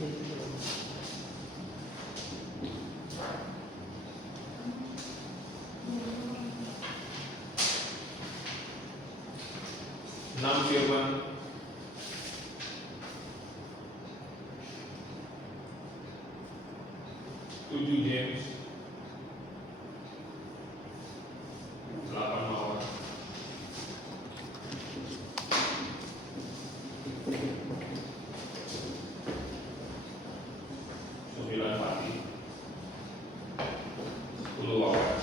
Enam Firman, 7 James, 8 Mawar, 9 Fatih, 10 Wawan.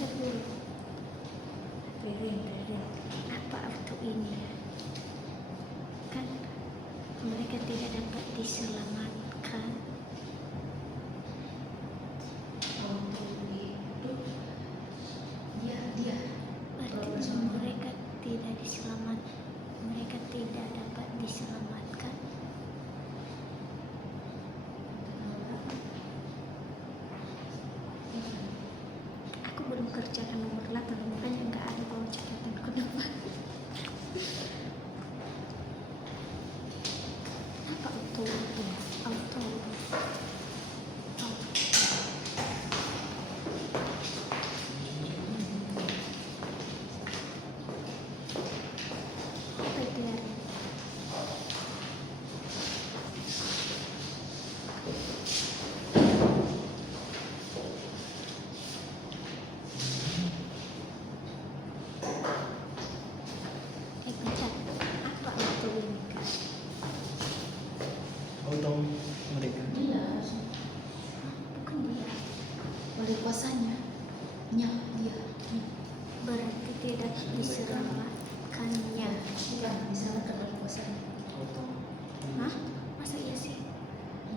Bentar dulu. Ririn. Apa auto ini ya? Kan mereka tidak dapat diselamatkan. Auto itu dia Berarti mereka tidak diselamatkan. Mereka tidak dapat diselamatkan. Aku belum kerjakan nomor 8, makanya nggak ada bawa catatan kenapa. Apa auto itu? Auto. Apa itu ya? Bentar. Apa auto ini kan? Auto mereka. dia Bukan dia. oleh kuasanya dia Berarti tidak diselamatkannya. disalahkan oleh kuasanya. Auto. Hah? Masa iya sih?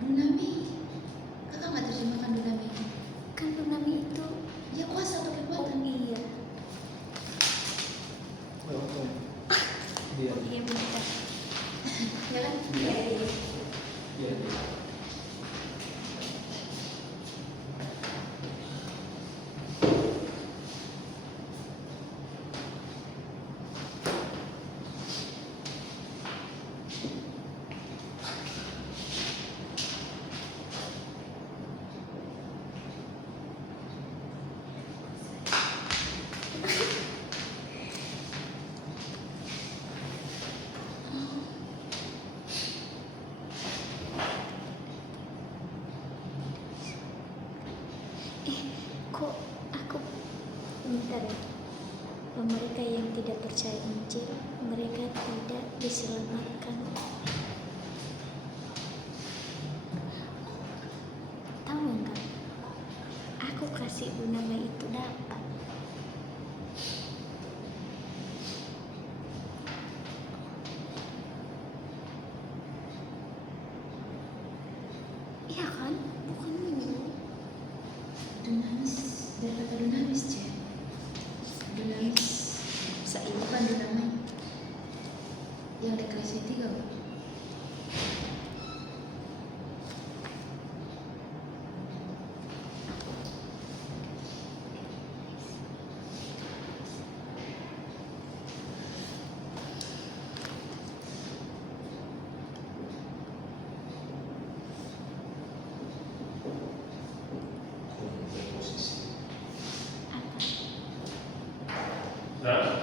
Dunami, kakak nggak terjemahkan Dunami? Kan Dunami itu Dia kuasa atau kekuatan? iya. Auto. Dia. Oh iya bentar. Ya kan? Dia. Kok aku bentar ya. Mereka yang tidak percaya Injil, mereka tidak diselamatkan. Tahu enggak? Aku kasih Dunama itu dapat. Iya kan? Bukan ini. Dunamis, dari kata dunamis, Cek. Dunamis, bukan dunamai. Yang dekresi 3, Pak. Apa? Nah,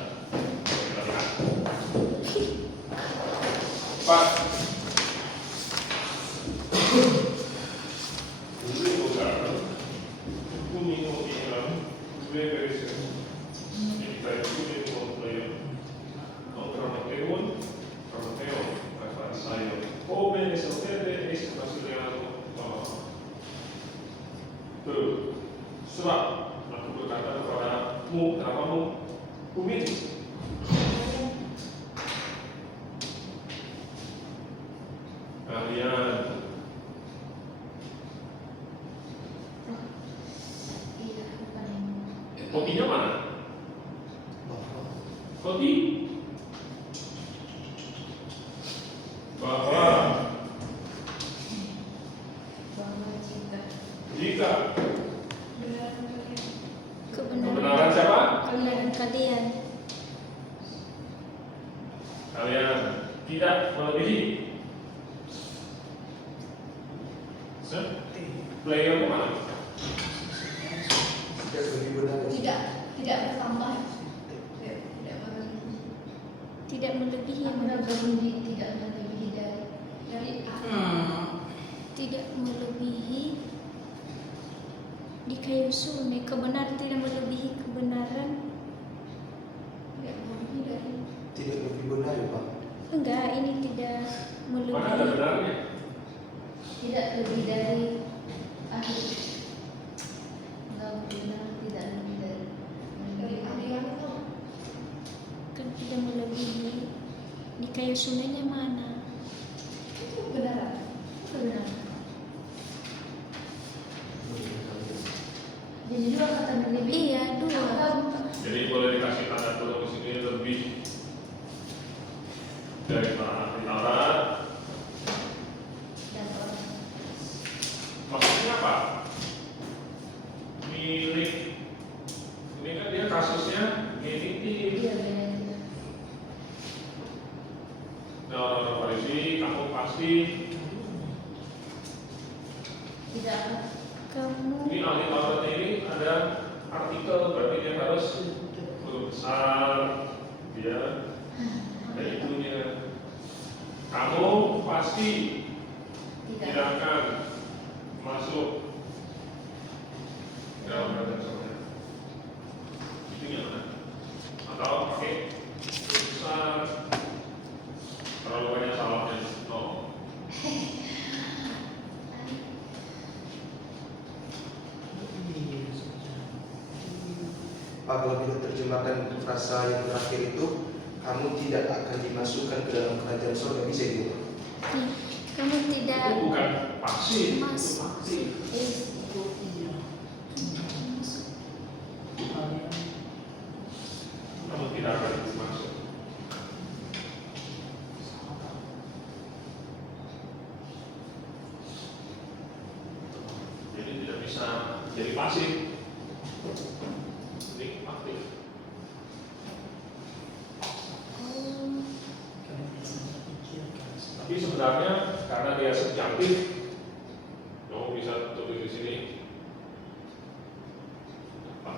Pak. Ini bukan. Kuning ikan, gue beres. Kita itu di player. Tramateo, para ensayo. Joven es ustedes, es brasileño. Tuh, sebab aku berkata kepadamu, kenapa kumit? Kalian Iya, bukan yang kopinya mana? Bahwa. Kopi? Bahwa bahwa jika Kebenaran kebenaran siapa? kalian. Kalian tidak melebihi. Player kemana? Tidak lebih benar. tidak bertambah. Tidak melebihi. Tidak melebihi yang Tidak melebihi. tidak melebihi dari A. Tidak melebihi di kayu sungai. Kebenaran tidak melebihi kebenaran. Tidak melebihi dari Tidak lebih benar ya Pak. Enggak, ini tidak Mana ada melebihi. benarnya? tidak lebih dari akhir. Enggak benar, tidak lebih dari. kayu sungainya mana? Itu beneran. Beneran. Jadi dua kata lebih. Iya, dua. Jadi boleh dikasih tanda tolong di sini lebih dari tanah darat. Dan orang. Maksudnya apa? Milik. Ini kan dia kasusnya genitif. Iya benar. Nah, orang Farisi, kamu pasti Tidak. Kamu ini ahli Taurat ini ada artikel, berarti dia harus huruf besar, dia ada itunya. Kamu pasti tidak akan masuk dalam kerajaan surga. Itu yang mana? Atau pakai huruf besar, terlalu banyak salahnya. No. Pak, kalau kita terjemahkan frasa yang terakhir itu, kamu tidak akan dimasukkan ke dalam kerajaan surga, bisa itu? nih, kamu tidak Itu bukan pasti. masuk. Kamu tidak akan masuk. Jadi tidak bisa jadi pasif. Ini aktif. Oh, Tapi sebenarnya karena dia subjektif, kamu bisa tulis di sini. Apa?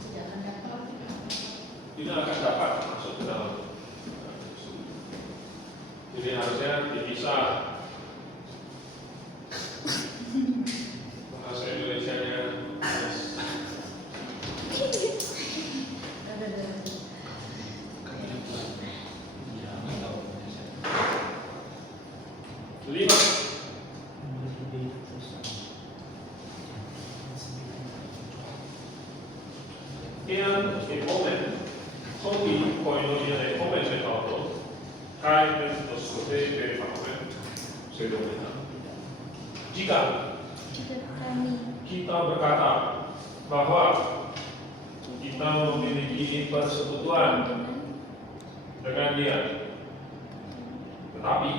Tidak akan dapat. Tidak akan dapat masuk ke dalam. Jadi harusnya dipisah. Bahasa Indonesianya lima. Ean ekomen, soki koinonia ekomen metato, kai metoskote ekomen, sedomena. Jika jika kami kita berkata bahwa kita memiliki persekutuan dengan dia, tetapi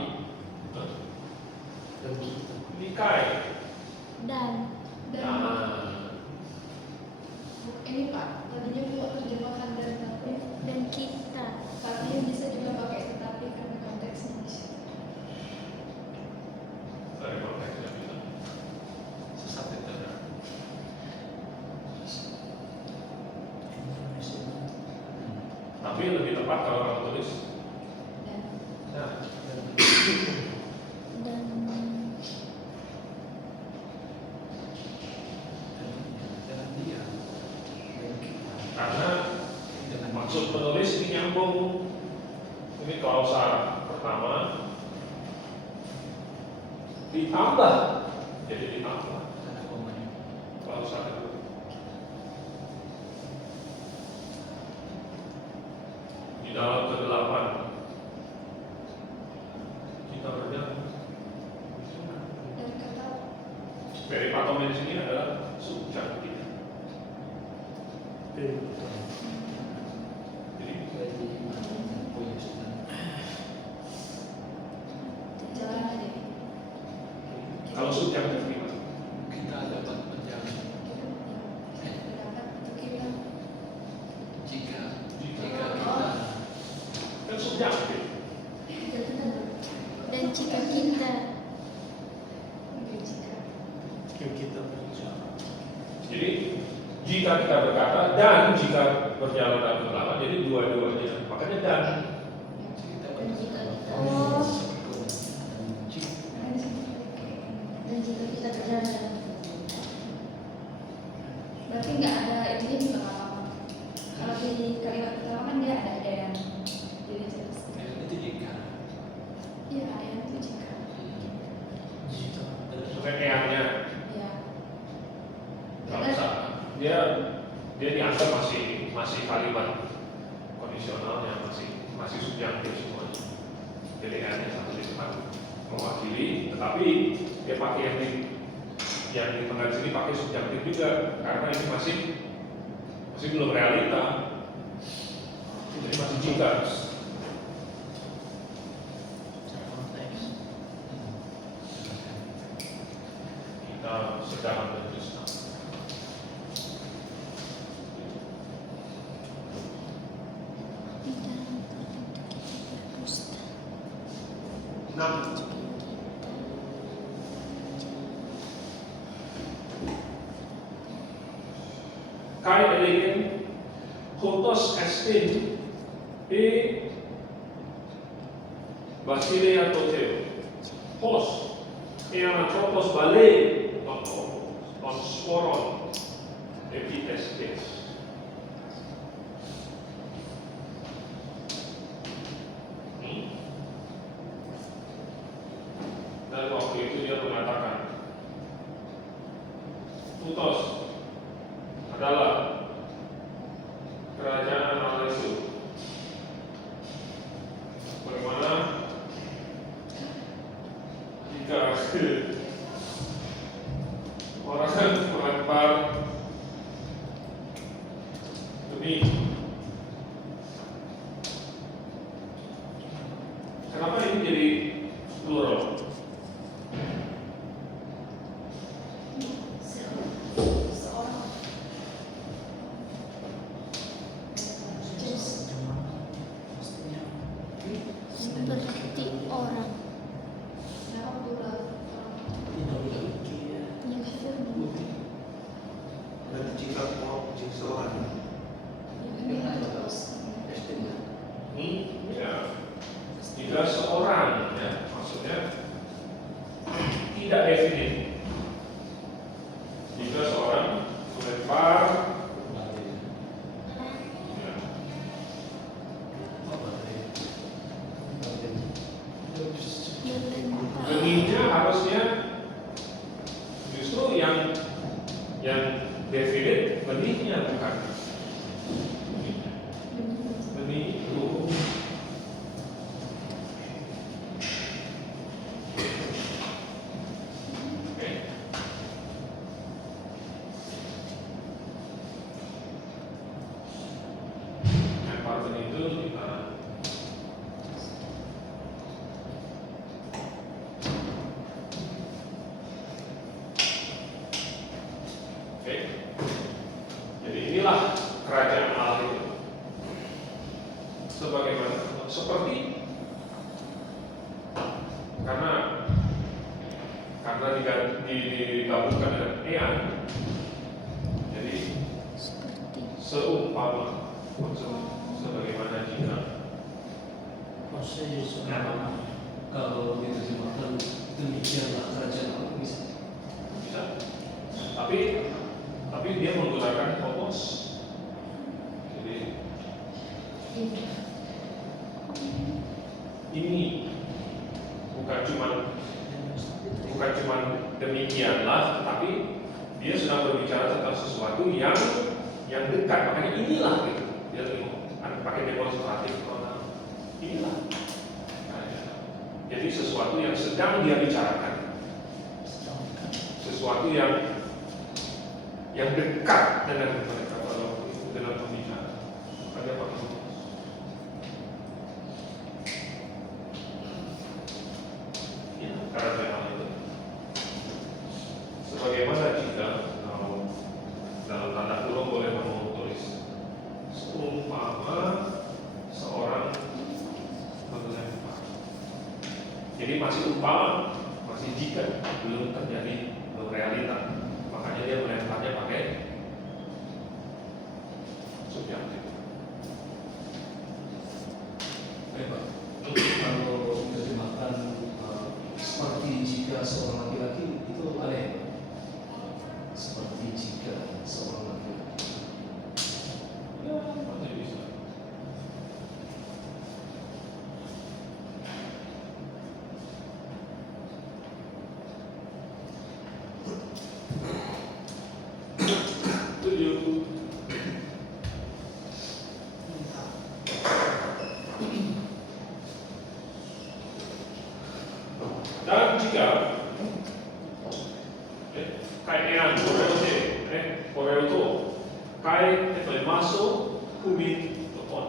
Dan kita. nikai, dan Ini Pak, tadinya kalau terjemahkan dari tapi dan kita katanya bisa juga pakai tetapi karena konteksnya di situ. dari konteksnya bisa sesat itu. Tapi lebih tepat kalau kamu tulis. Dan Nah, dan karena maksud penulis ini nyambung. Ini klausa pertama ditambah, jadi ditambah klausa kedua. Di dalam ke-8 kita berjalan. dari kata Peripatomen di sini adalah subjek kita. Jadi jalan aja. kalau subjektif gimana? Kita dapat berjalan Kita dapat itu kita jika Jika kita kan subjektif. dan jika kita jika Jadi jika kita berkata dan jika berjalan dalam kelapa, jadi dua-duanya. Makanya dan. dan jika kita oh dan jika kita berjalan dalam berarti nggak ada itunya juga nggak apa-apa. Kalau di kalimat pertama kan dia ada yang jadi jelas. itu jika Iya, yang itu jika. Kekayanya Ya. nggak usah. Dia dianggap masih kalimat kondisionalnya masih masih subjektif semuanya. Jadi hanya satu di depan mewakili, tetapi dia pakai yang di tengah sini pakai subjektif juga karena ini masih belum realita. Jadi masih jika kita sedang meneruskan. Di dalam tertentu kita berdusta. 6. Jika kita Kai elegem kotos estin e Basilea toteo hos e anatropos bale on sporon epites kes. Dan waktu itu dia mengatakan Tutos adalah kerajaan Allah itu. Bagaimana jika orang melempar benih? Kenapa ini jadi plural? seperti orang yang Berarti jika seorang Ya, jika seorang, ya, maksudnya tidak definit. Jika seorang melempar, ya, melempar benihnya harusnya justru yang definit benihnya bukan benih itu. Oke. Lempar benih itu di mana? Oke. Jadi inilah kerajaan Allah itu. Sebagaimana seperti karena digabungkan dengan ean, jadi seperti seumpama sebagaimana jika Maksudnya sekarang kalau diterjemahkan demikianlah kerajaan Allah bisa. bisa, tapi dia menggunakan fokus. Jadi ini bukan cuman demikianlah, tapi dia sedang berbicara tentang sesuatu yang dekat. Makanya inilah gitu. Dia pakai demonstratif pronoun. Inilah. Nah, jadi sesuatu yang sedang dia bicarakan, sesuatu yang dekat dengan mereka pada waktu itu dalam pembicaraan. Makanya pakai fokus. Ya, kerajaan itu. Sebagaimana jika kalau dalam tanda kurung boleh mau tulis seumpama seorang melempar. Jadi masih umpama, masih jika belum terjadi, belum realita. Makanya dia melemparnya pakai subjektif. Baik Pak, kalau diterjemahkan seperti jika seorang laki-laki itu aneh Pak. Seperti jika seorang laki-laki. Ya, masih bisa. Tujuh. Flemaso, Kumin, Topon.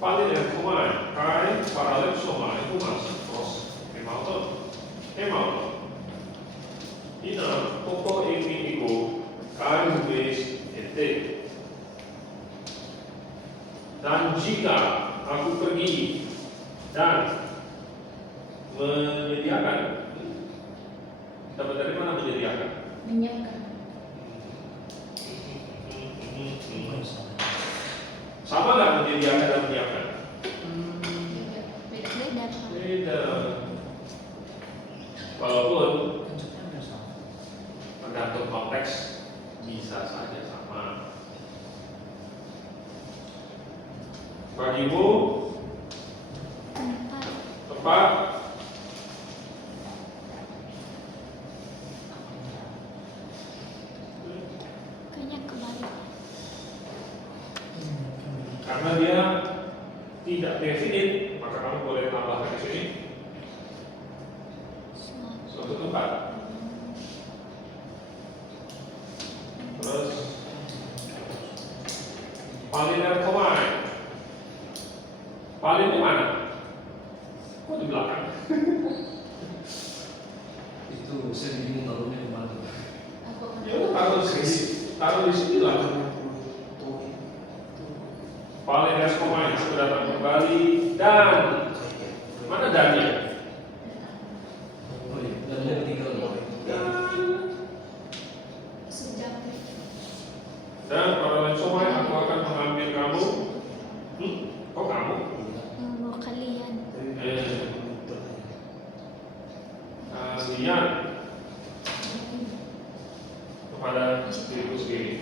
Palin dan Kumai, Kai, Paralel, Somai, Kumas, Cross, Emauton. Ina, Koko, Emi, Iko, Kai, Hubes, Ete. Dan jika aku pergi dan menyediakan, dapat dari mana menyediakan? Menyiapkan. Sama nggak menyediakan dan menyiapkan? Beda. Beda Pak. Beda. Walaupun tergantung konteks bisa saja sama. Bagimu tempat Kayaknya kebalik. karena dia tidak definit, maka kamu boleh tambahkan di sini suatu tempat. Terus Palin Komai. Palin di mana? Kok di belakang? Itu saya bingung taruhnya di mana. Aku akan Ya udah taruh di sini lah. Palin Komai sudah datang kembali dan mana Dania? Oh iya, dan dia tinggal. sejam. Dan para Somai, aku akan mengambil kamu. Kok kamu? Mau kalian. Kalian kepada diriku sendiri.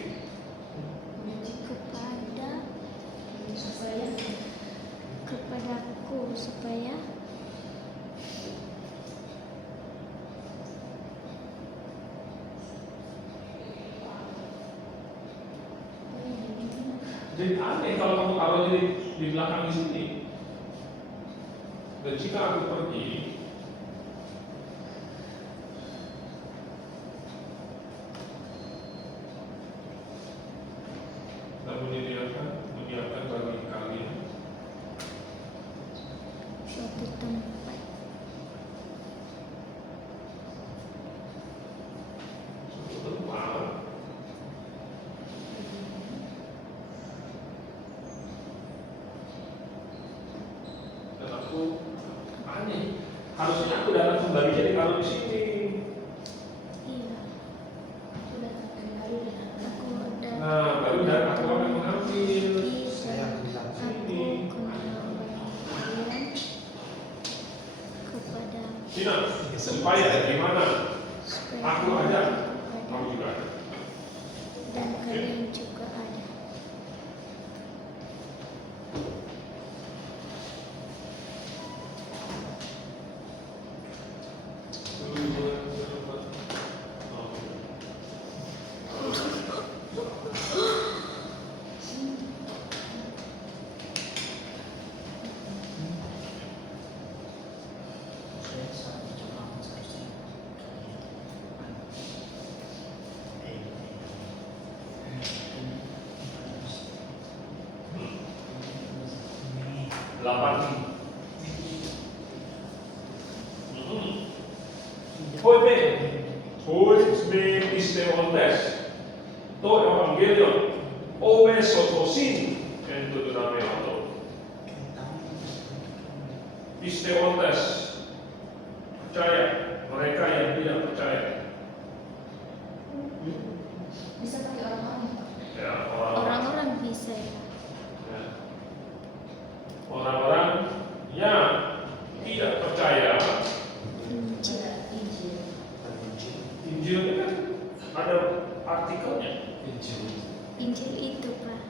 Kepadaku supaya Jadi aneh kalau kamu taruh di belakang di sini. Dan jika aku pergi, dan menyiapkan bagi kalian suatu tempat. suatu tempat. Dan aku aneh, harusnya aku datang kembali jadi kalau di sini. Iya, Aku datang kembali dan aku udah. Nah, baru dan aku akan mengambil. Saya akan bilang Aku kembali kalian kepada Sina, supaya gimana? supaya Aku ada, kepada kamu juga ada. dan kalian juga ada. Hoje me pisteontes, to evangelion, ove sotosin, en Deuteronomio. Pisteontes, percaya, mereka yang tidak percaya. bisa pakai orang-orang. Ya, orang-orang Orang-orang bisa ya. ya. Orang-orang yang tidak percaya. Injil. Injil. Injil ini kan ada artikelnya. Injil itu Pak.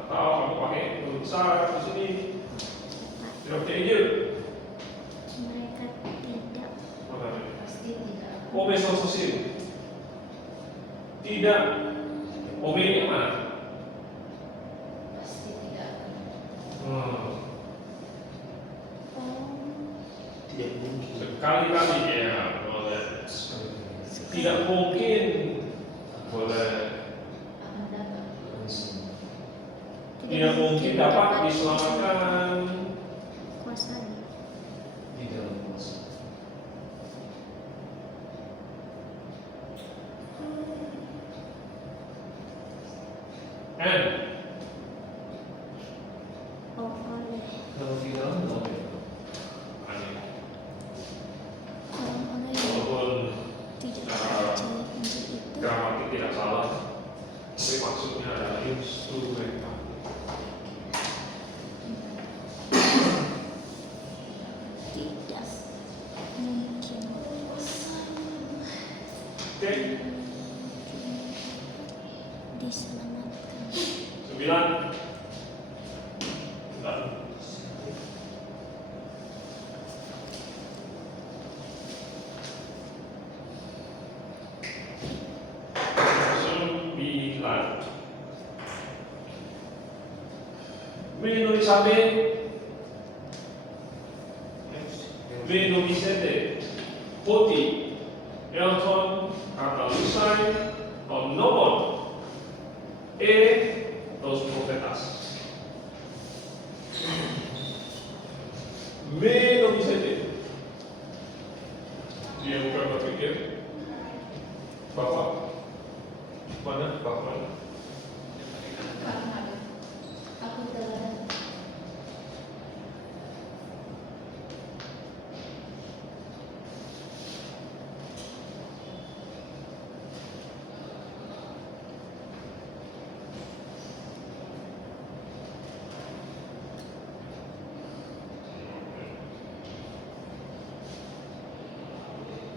Atau kamu pakai huruf besar di sini. Pak, Tidak percaya Injil. mereka tidak. Pasti tidak. Ome sososil. Tidak. Ome ini mana? Pasti tidak. Oh, tidak mungkin. Sekali-kali ya boleh. Tidak mungkin boleh. tidak mungkin dapat diselamatkan. kuasanya. di dalam kuasa. And Oh, oleh Kalau di dalam boleh. aneh. orang-orang yang Walaupun tidak percaya Injil itu gramatik tidak salah, tapi maksudnya adalah instrumental. tidak mungkin Oke, diselamatkan. 9. Bentar. Sembilan. Menulisate, menulisate, poti, Elton, Catalusai, o Nomon, los profetas. Menulisate. Dia bukan berpikir bahwa mana bahwa Karena aku telah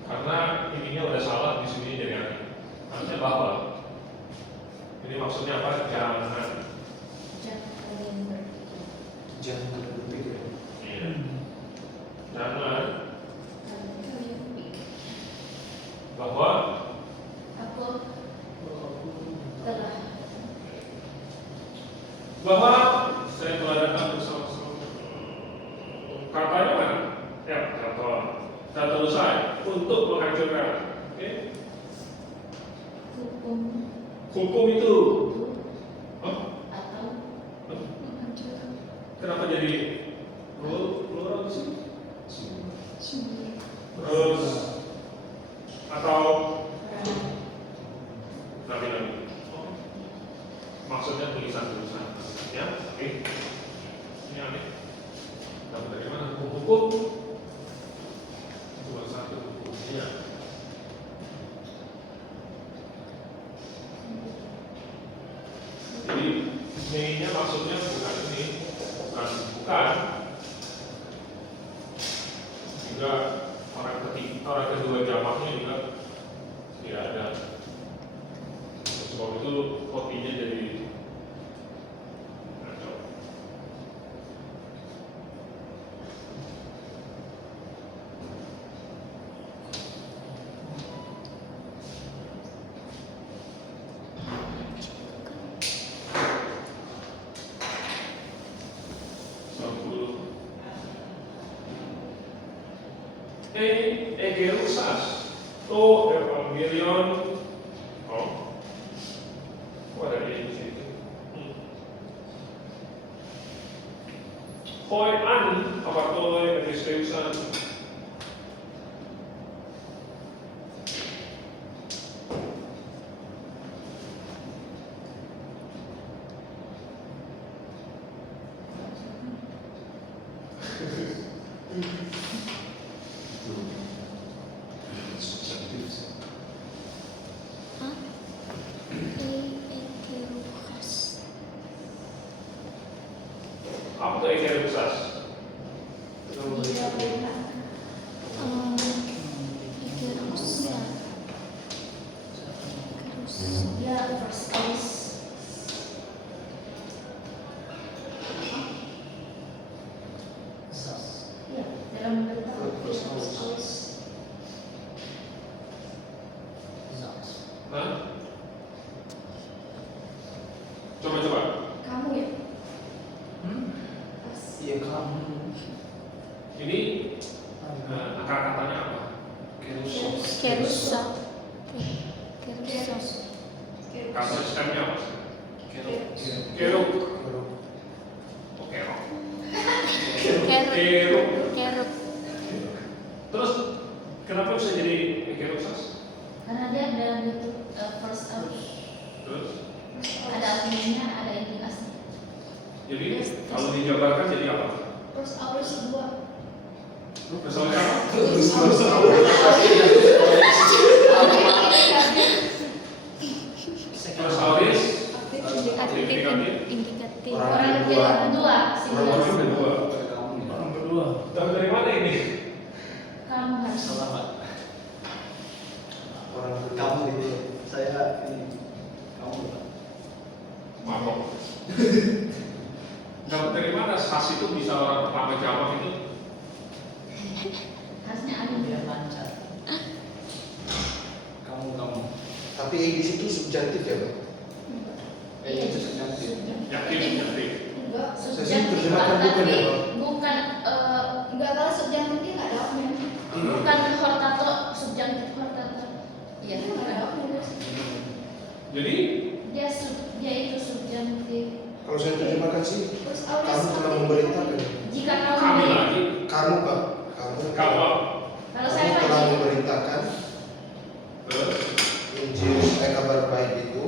karena ininya udah salah di sini jadi aneh. Harusnya bahwa ini maksudnya apa? Jangan. jangan kalian berpikir. Jangan berpikir. Iya. Jangan Kalian berpikir. bahwa Aku telah saya telah datang bersama-sama. Katanya kan? Ya, kata selesai untuk menghancurkan. Oke? Hukum itu. Hah? atau Hah? menghancurkan Kenapa jadi plural di sini? sumber Terus atau peran. nabi-nabi. Oh. Maksudnya tulisan-tulisan. Ya, oke. Ini aneh. Dapat dari mana? Hukum. Cuma satu hukumnya. Jadi ini maksudnya bukan ini, bukan. Juga orang kedua jamaknya juga tidak ada. Sebab itu kopinya jadi kacau. Egerusas to evangelion. Oh, ada di situ. Hoi an apa toi egereusan. Ah, ekeruhas. Apa tuh egerusas? Dia benar. Ekerusa. Ekerusa. Dia first case. Ya, dalam bentuk first case. Hah? Coba. Kamu ya? Pas. Iya kamu. Ini akar katanya apa? Kerusos. Kerusa. Kerusa. Kata stemnya apa sih? Keruk. Oh, keruk. Keruk. Terus kenapa bisa jadi keruk, Sas? Karena dia dalam bentuk first out. Terus Ada artinya, ada indikasinya. jadi kalau dijabarkan jadi apa? First out dua. Misalnya apa? Terus auris Indikatif. Orang kedua, singular. orang kedua. Orang berdua. Tahu dari mana ini? Kamu harus Selamat. Orang Kamu ini. Saya ini. Kamu Pak. Mabok. Tahu dari mana Sas itu bisa orang pertama jawab itu? harusnya ada. Biar lancar. Kamu. Tapi di situ subjantif ya, Pak? Iya, Itu subjantif. Yakin? Enggak, Saya sih subjantif terjemahkan Pak, bukan tapi ya, Pak? bukan enggak, kalau subjantif dia enggak ada opmen. Bukan hortato, subjantif hortato. Iya, enggak ada opmen. Jadi Dia itu subjantif. Kalau saya terjemahkan sih, Terus kamu telah memerintahkan. Jika kami kamu lagi. Kamu, Pak. Kamu. kalau saya Kamu Pak, telah jika- memerintahkan Terus Injil kabar baik itu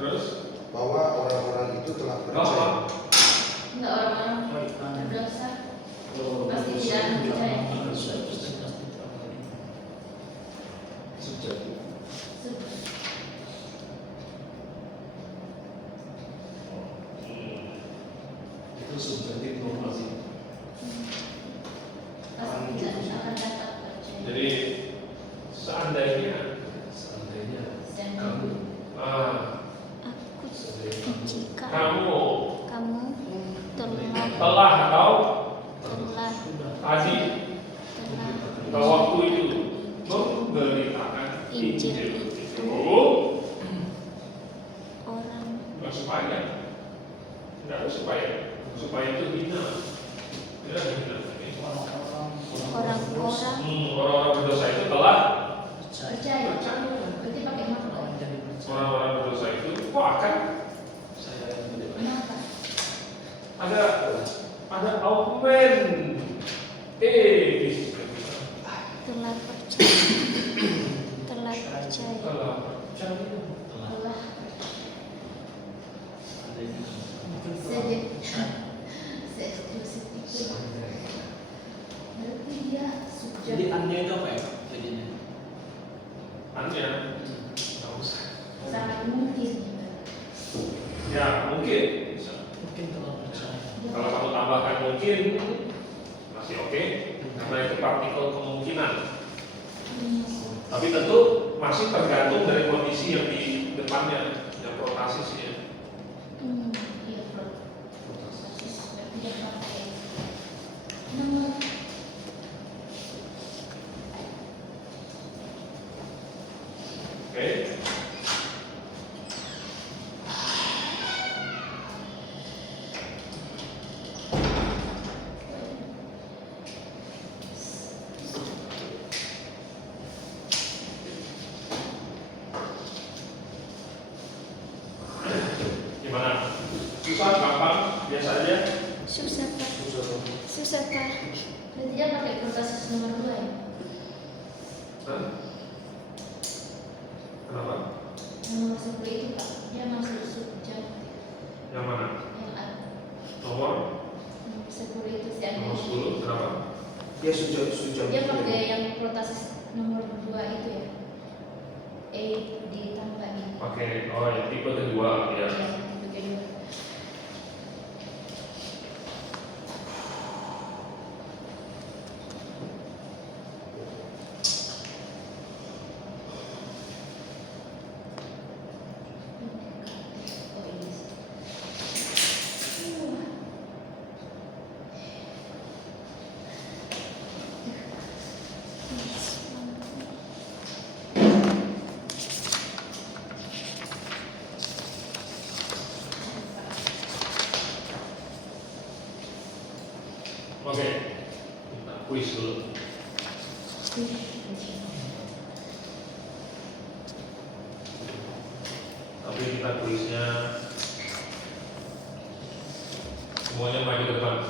terus bahwa orang-orang itu telah apa? percaya. enggak orang-orang berdosa. Pasti tidak percaya. Subjektif. Itu subjektif normal sih. Pasti tidak akan dapat percaya. Jadi seandainya Dan kamu Aku sebagai jika kamu kamu telah telah atau telah tadi pada waktu itu memberitakan Injil itu orang nggak supaya itu hina. Tidak hina. orang-orang Orang-orang berdosa itu telah percaya. Berarti pakai makna. orang-orang berdosa itu kok akan Kenapa? ada augmen di situ. telah percaya telah percaya Telah percaya. Allah saja se-eksklusif itu. Berarti dia Jadi subjek. anda itu apa ya? Jadinya. Hanya nggak usah. Sangat mungkin juga. Ya mungkin bisa. Mungkin telah percaya. Kalau kamu tambahkan mungkin masih oke, karena itu partikel kemungkinan. Tapi tentu masih tergantung dari kondisi yang di depannya, yang protesisnya. Iya, Bro. Tidak pakai nomor. Oke. Gimana? Susah, gampang, biasa aja. susah Pak susah Pak Berarti dia pakai proses nomor 2 ya? Hah? Kenapa? Nomor 10 itu Pak, dia masuk subjek Yang mana? yang ada. Nomor? Nomor 10 itu si ada. Nomor 10, kenapa? Dia sujud. Dia pakai yang proses nomor 2 itu ya. E ditambah I. Pakai, oh ya, tipe kedua ya. Ya, begitu. Oh, ini sih. Oke, kita kuis dulu. Tapi kita kuisnya Semuanya maju ke depan.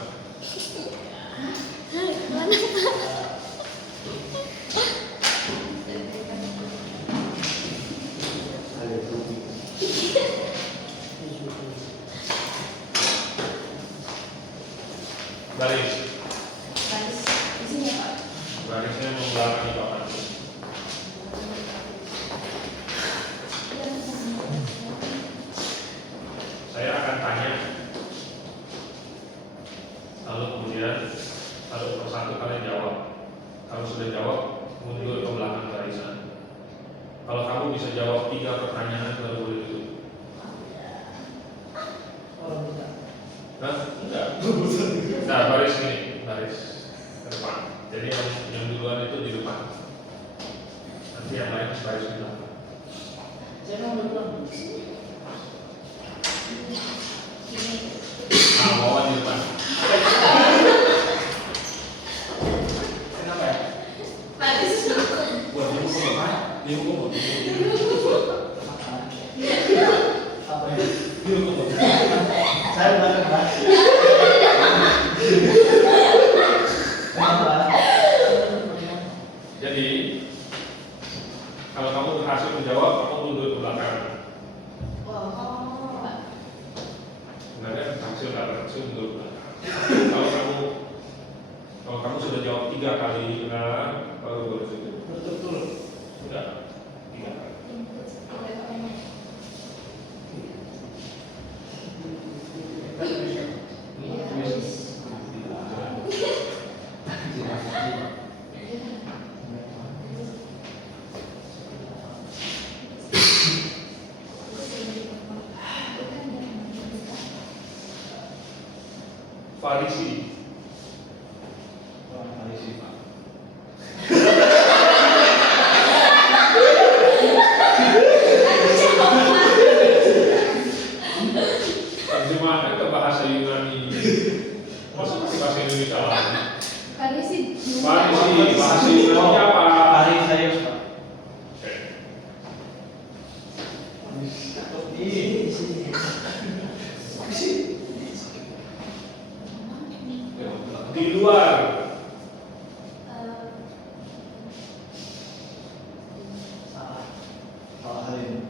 Baris. Baris di sini ya Pak. Barisnya membelakangi Bapak. Saya akan tanya, lalu kemudian satu persatu kalian jawab. Kalau sudah jawab, mundur ke belakang barisan. Kalau kamu bisa jawab 3 pertanyaan baru boleh duduk. Nah, enggak. Nah, baris ini, baris ke depan. Jadi yang duluan itu di depan. Nanti yang lain baris di belakang. Nah, bawa di depan. Kenapa ya? Baris. Buat dia mau apa? Dia mau apa? Apa ya? Dia mau apa? Saya belakang Pak. Kenapa? Jadi, kalau kamu berhasil menjawab, kamu mundur ke belakang. Oh. Sebenarnya berhasil nggak berhasil mundur ke belakang. Kalau kamu sudah jawab 3 kali benar, baru boleh duduk. Betul. Sudah 3 kali. Farisi. Farisi Pak. Terjemahkan ke bahasa Yunani. Masa pakai bahasa Indonesia lagi? Farisi. Farisi, bahasa Yunani apa? Farisaius Pak. Di luar. Salah hari ini.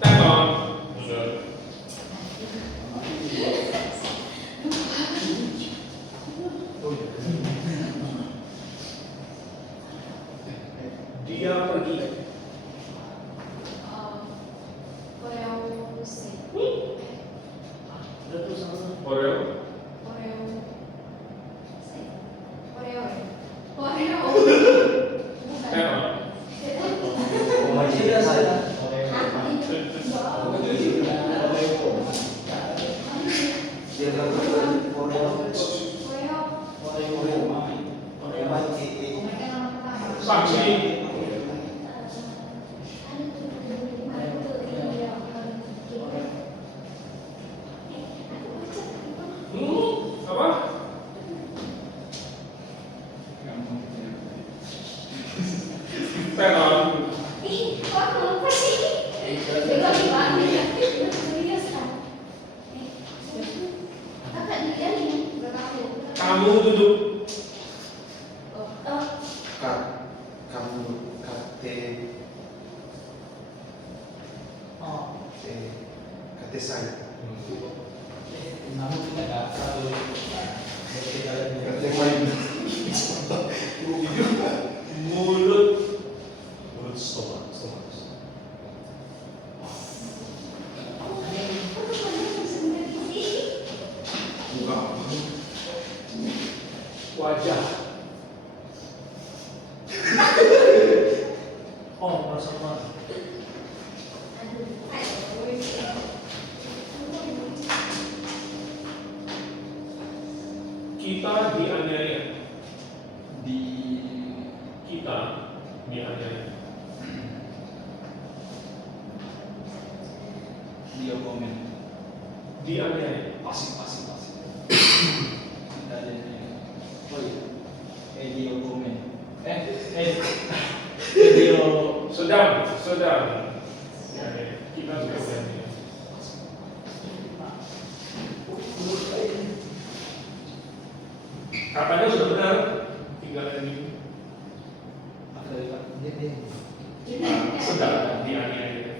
Tengok. Mundur. Dia pergi. Oreo. Tengok. Dia bilang Saksi. Apa? Tengok. Kamu duduk. kamu kate saya. Namun tidak ada satu Kate main. Mulut stomak. Buka. Wajah. Oh, perasaan. Kita dianiaya. Kita dianiaya. Dia komen. Dianiaya. Pasif. Kita ada ini. Oh iya. Dia komen. Dia Sedang. Dianiaya. Kita sudah dianiaya. Katanya sudah benar, tinggal ini Apa tadi Pak? sedang dianiaya.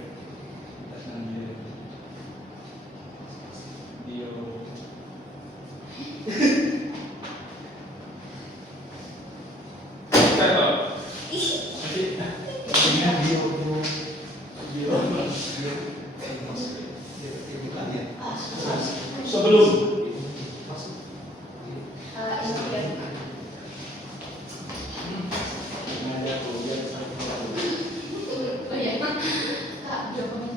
Dio. Cakap. Sebelum Oh iya, Kak, jawabannya.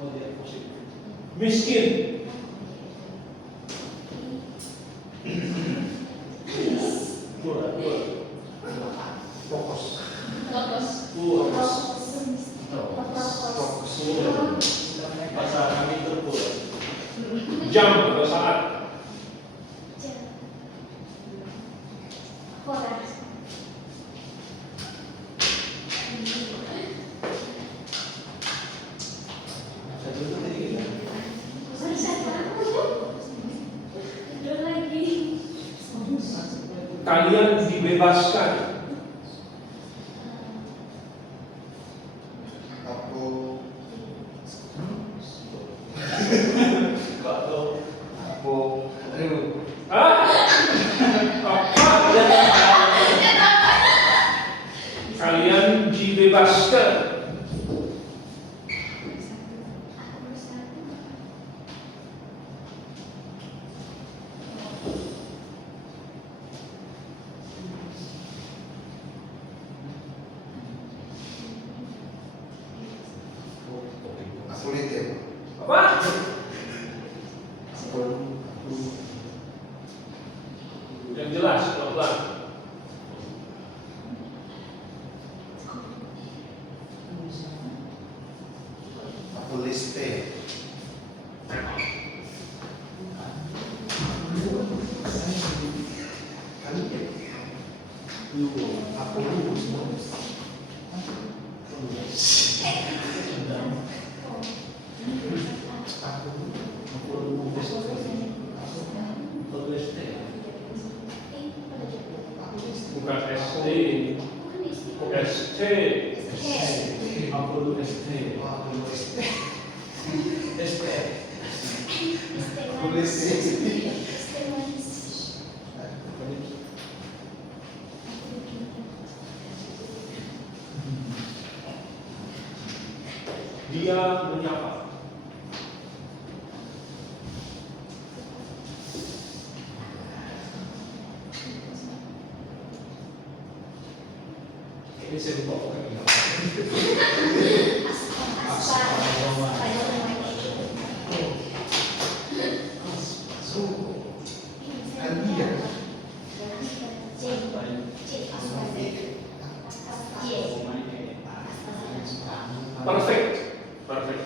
Oh dia positif. miskin, Fokus. Logos. Bahasa kami terpur. jam atau saat, Satu itu tadi kita. kalian dibebaskan. Aku Kok tahu? aku aduh Hah? Apa? Kalian dibebaskan. aku lihat ya. Apa? Yang jelas, pelan-pelan. Aku liste. Aku Bukan SD, ST. Aku lu ST. aku liste. ST. Aku liste. Dia menyapa. Ini saya lupa pokoknya. Kalian Perfect. Perfect.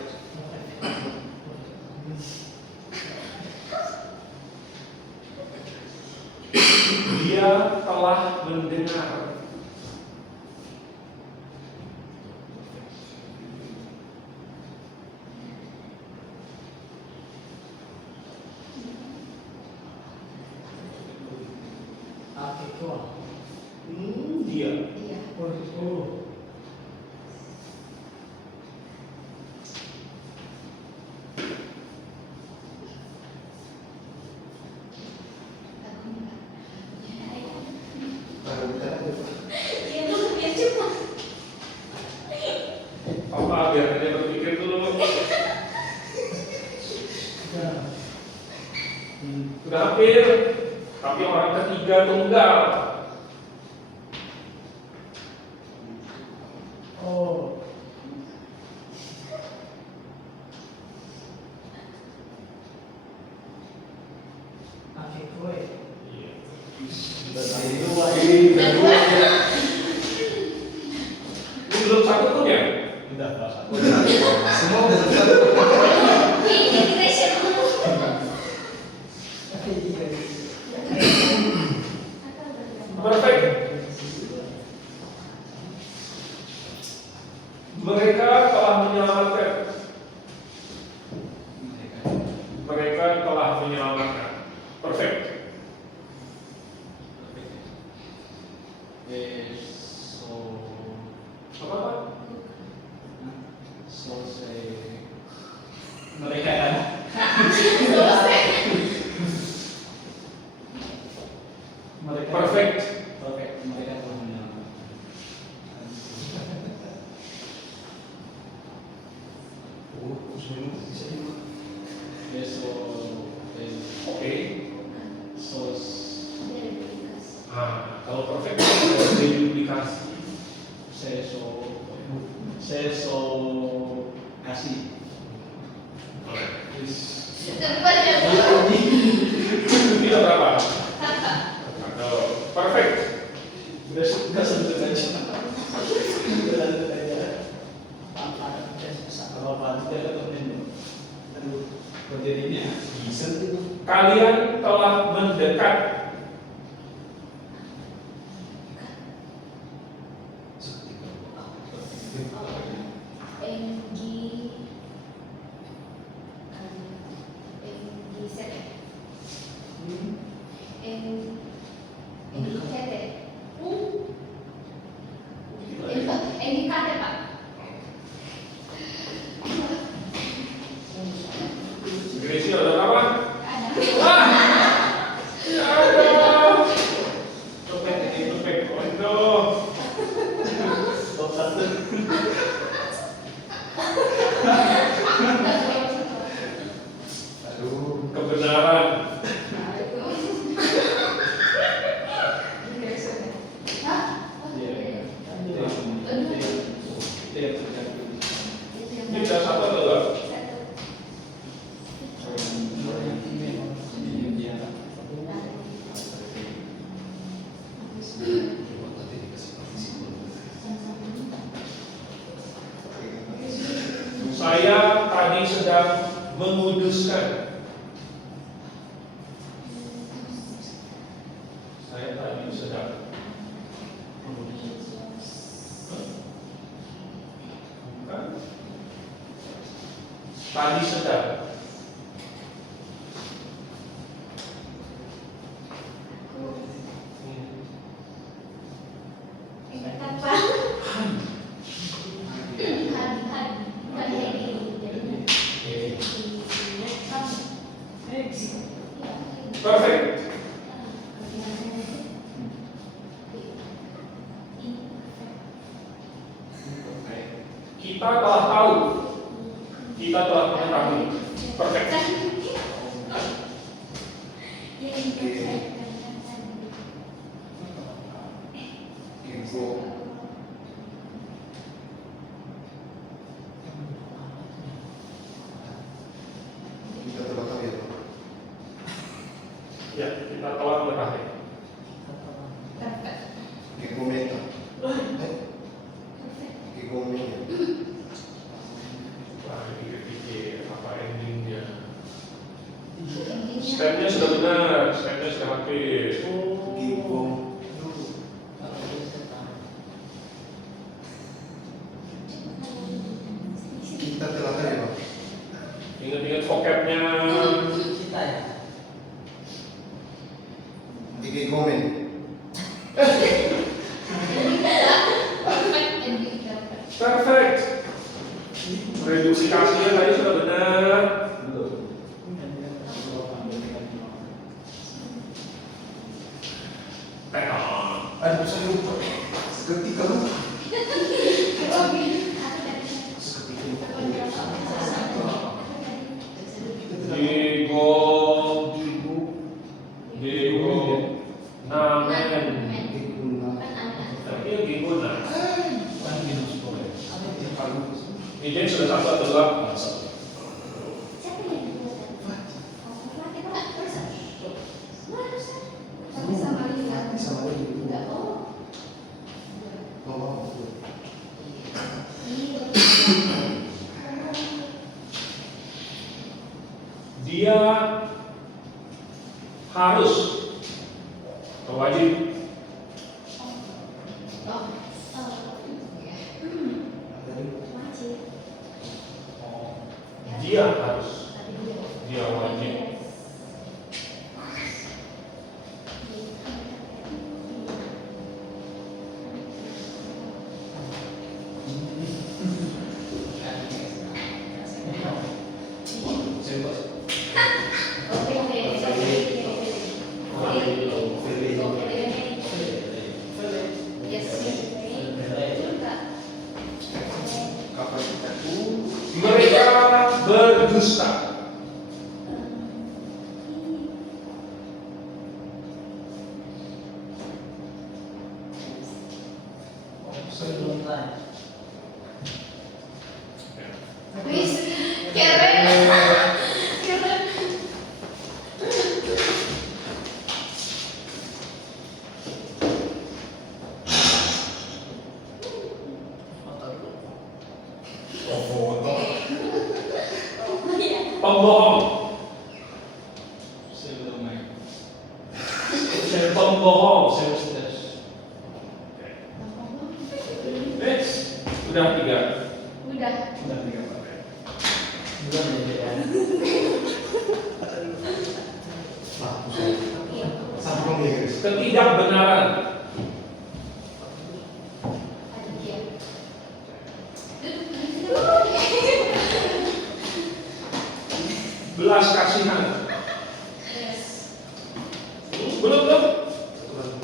Dia telah mendengar. Dia. Oh. baru kita Papa biar dia berpikir dulu. Sudah hampir, tapi orang ketiga tunggal. Oh. Ini belum satu pun ya? Udah satu. semua udah selesai. Perfect. Mereka telah menyelamatkan. Mereka telah menyelamatkan. Perfect. Eso es Oke. sos Kalau perfect itu deduplikasi. seso kasih. Cepat ya. Itu berapa? Perfect. Udah sentuh aja. Apa tidak ketemu? Aduh, jadinya bisa tuh. Kalian telah mendekat. Gracie ada berapa? Ya Allah. Cepet ini cepet. Oh kebenaran. Ini udah satu atau dua? Saya tadi sedang menguduskan. Saya tadi sedang bukan? Tadi sedang perfect. Kita telah tahu, kita telah mengetahui. Perfect. Ya, kita telah mengetahui. Wah, ini pikir apa endingnya? Stepnya sudah benar, stepnya sudah habis. Kita telah terima. Ingat-ingat vocabnya. Gigomen. Perfect. Reduksinya tadi sudah benar. Aduh, saya lupa. Seketika lupa. Ini sudah satu atau dua? Dia harus atau wajib. Dia harus, dia wajib. Mereka berdusta. Sebentar. Wis, keren. Keren. Pembohong. Pembohong. Sudah 3. Udah. Satu pemilik. Ketidakbenaran. Ada dia. Belas kasihan. Yes. Belum. Satu lagi.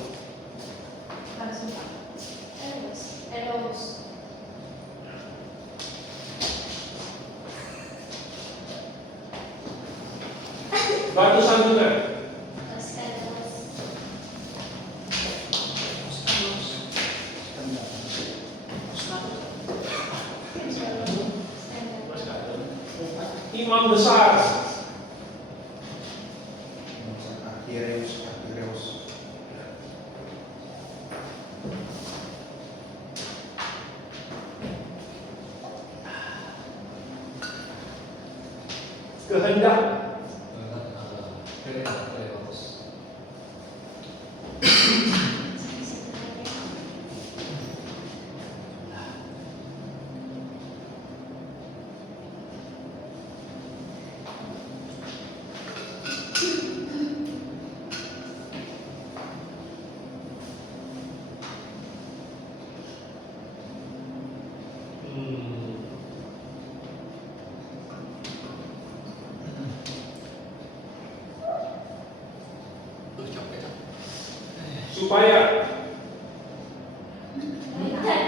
Bukan sumpah. Eros. Batu sandungan. Eros. Imam besar. Akhirus. Kehendak. Supaya Udah.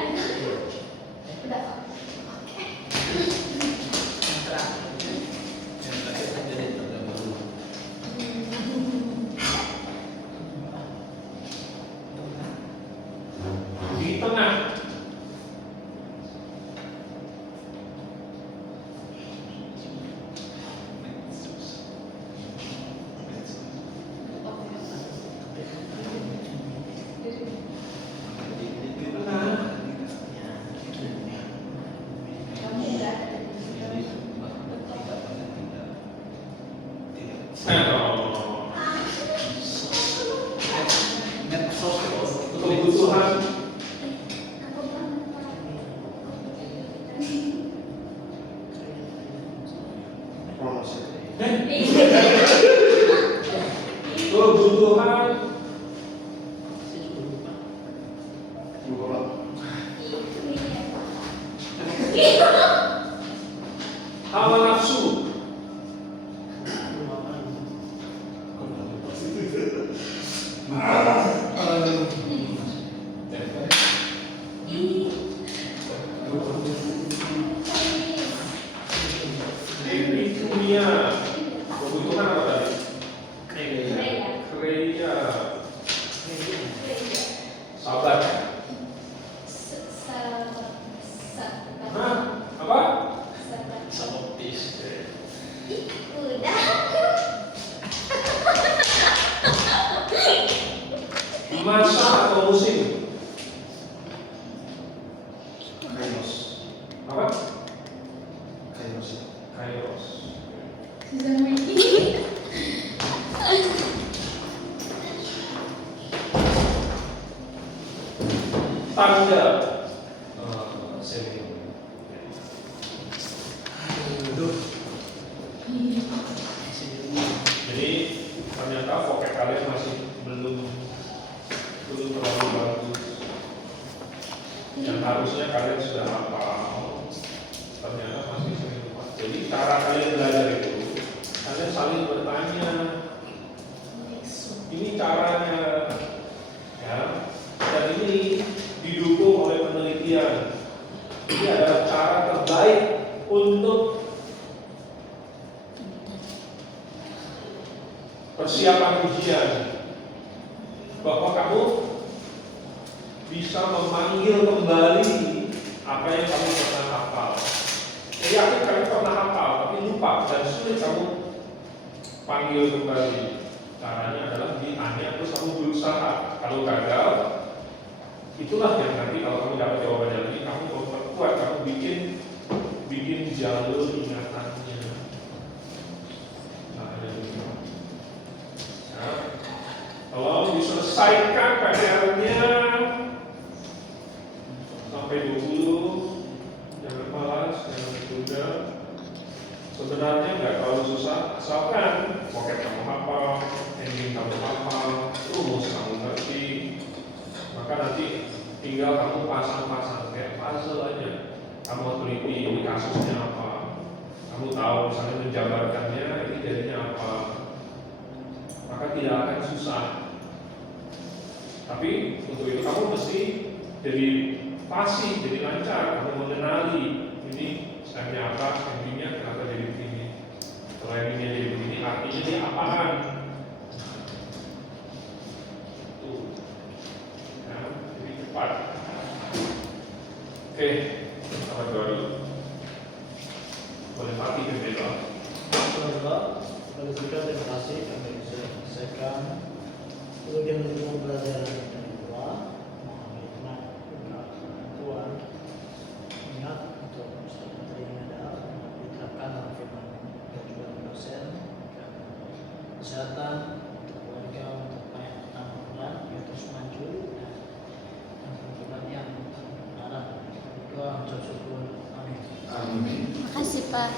di tengah. Kebutuhan. Promosi. Kebutuhan. Juga Hawa nafsu. Ini dunia. Kebutuhan apa tadi? Kreya. Sabar. Hah? Apa? Masa atau musim? Kairos. Apa? Kairos. Kairos. Tanda. Jadi ternyata vocab kalian masih belum terlalu bagus. Yang harusnya kalian sudah hafal, ternyata masih sering lupa. Jadi cara kalian belajar itu, kalian saling bertanya. Ini caranya, ya. Dan ini didukung oleh penelitian. Ini adalah cara terbaik untuk persiapan ujian, bahwa kamu bisa memanggil kembali apa yang kamu pernah hafal. Saya yakin kamu pernah hafal, tapi lupa dan sulit kamu panggil kembali. Caranya adalah ditanya terus kamu berusaha. Kalau gagal, itulah yang nanti kalau kamu dapat jawabannya lagi, kamu memperkuat, kamu bikin jalur ingatannya. Nah, kalau diselesaikan PR-nya sampai 20, jangan malas, jangan tunda. Sebenarnya nggak terlalu susah, asalkan pocket kamu hafal, ending kamu hafal, rumus kamu ngerti, maka nanti tinggal kamu pasang-pasang kayak puzzle aja. Kamu teliti ini kasusnya apa, kamu tahu misalnya menjabarkannya ini jadinya apa, maka tidak akan susah. Tapi untuk itu kamu mesti jadi fasih, jadi lancar, kamu mengenali ini stepnya apa, endingnya kenapa jadi begini. Kalau endingnya jadi begini, artinya ini apaan? Tuh, nah, jadi cepat. Oke, selamat baru. Boleh mati ke bawah. Saudara, pada kita terima kasih kami bisa selesaikan kemudian untuk pelajaran dari dua menghikmat Tuhan. Ingat untuk materi yang ada diterapkan dalam firman dan juga dosen kesehatan untuk keluarga untuk banyak orang yang terus maju dan kemudian yang arah doa untuk syukur. Amin. Makasih Pak.